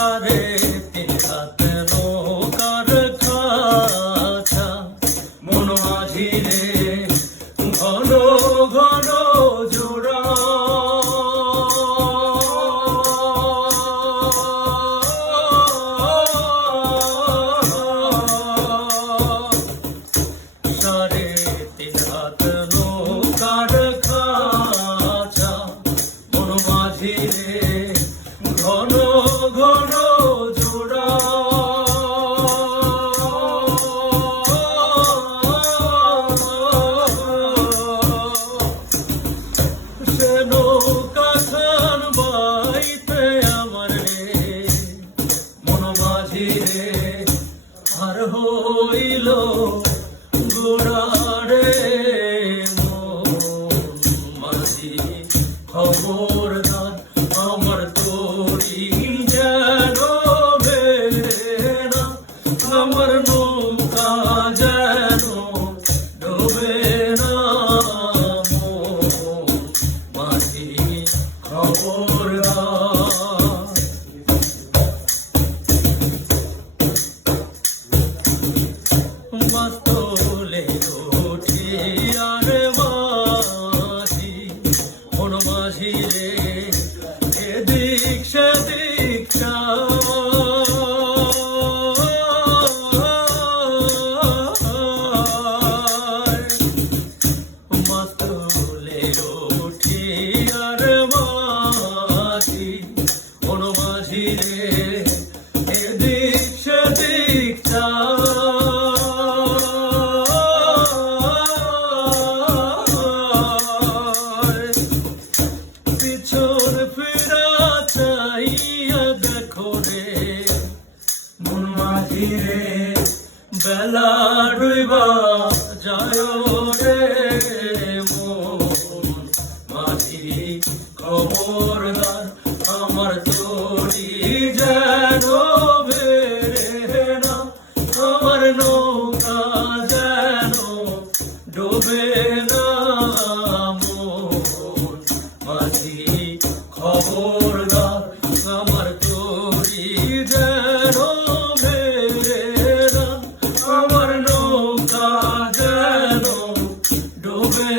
সারে তিন হাত নৌকার খাঁচা মন মাঝি রে ঘন ঘন জোড়া সারে তিন হাত নৌকার খাঁচা মন মাঝি রে ঘন ঘন জোড়া সে নৌকা খান বাইতে আমার রে মন মাঝি রে আর হইল গোড়া রে মন মাঝি খবরদার আমার তোরি যেন বেরে না আমার নৌকা যেন ডোবে না মন মাঝি খবরদার মাতলে উঠি আর মাঝি মন মাঝি রে এদিক সেদিক মাতলে উঠি আর মাঝি মন মাঝি রে এদিক সেদিক পিছন ফিরা চাইয়া দেখো রে মন মাঝি রে বেলা ডুইবা যায় রে মন মাঝি খবরদার আমার তোরি যেন বেরে না আমার নৌকা যেন ডোবে না মন মাঝি খবরদার আমার তোরি যেন বেরে না আমার নৌকা যেন ডোবে